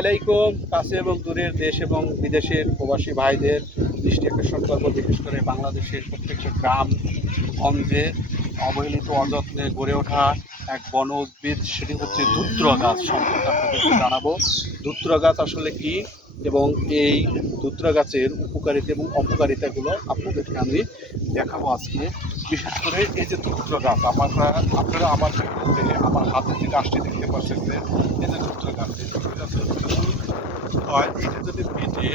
আলাইকুম। কাছে এবং দূরের দেশ এবং বিদেশের প্রবাসী ভাইদের দৃষ্টি আকর্ষণ করবো বিশেষ করে বাংলাদেশের প্রত্যেকটা গ্রাম গঞ্জে অবহেলিত অযত্নে গড়ে ওঠা এক বন উদ্ভিদ, সেটি হচ্ছে ধূত্র গাছ সম্পর্কে আপনাদেরকে জানাবো। ধূত্র গাছ আসলে কি এবং এই ধূত্র গাছের উপকারিতা এবং অপকারিতাগুলো আপনাদেরকে আমি দেখাবো আজকে। বিশেষ করে এই যে ধূত্র গাছ, আপনারা আমার হাতে যে গাছটি দেখতে পাচ্ছেন, এই যে ধূত্র গাছ, এই ধূত্র গাছের হয় এটা যদি বেটে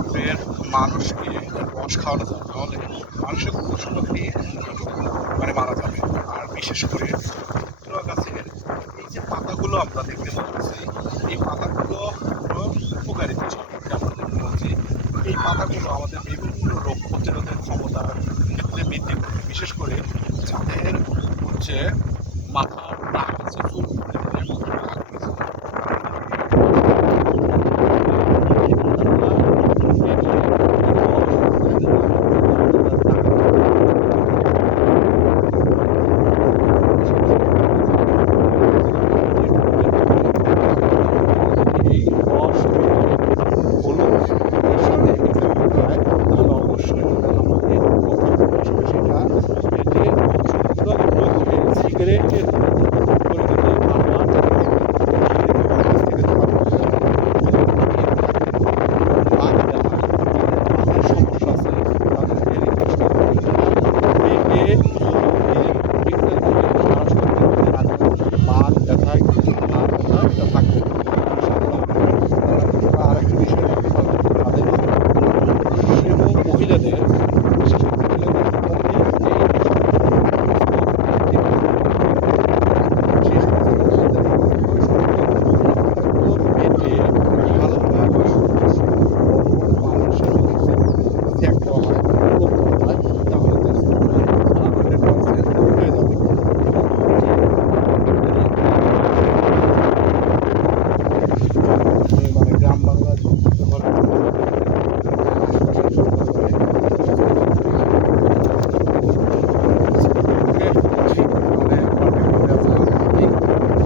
আপনার মানুষকে রস খাওয়ানো যায় তাহলে মানুষের কুসংস্কারটি মানে মারা যাবে। আর বিশেষ করে ধূত্র গাছের এই যে পাতাগুলো আমরা দেখতে পাচ্ছি, এই পাতাগুলো উপকারিতা সম্পর্কে আমরা দেখতে পাচ্ছি। এই পাতাগুলো আমাদের বিভিন্ন রোগ প্রতিরোধের ক্ষমতার ক্ষেত্রে বৃদ্ধি করে, বিশেষ করে যাদের হচ্ছে মাথার টাক আছে, চুল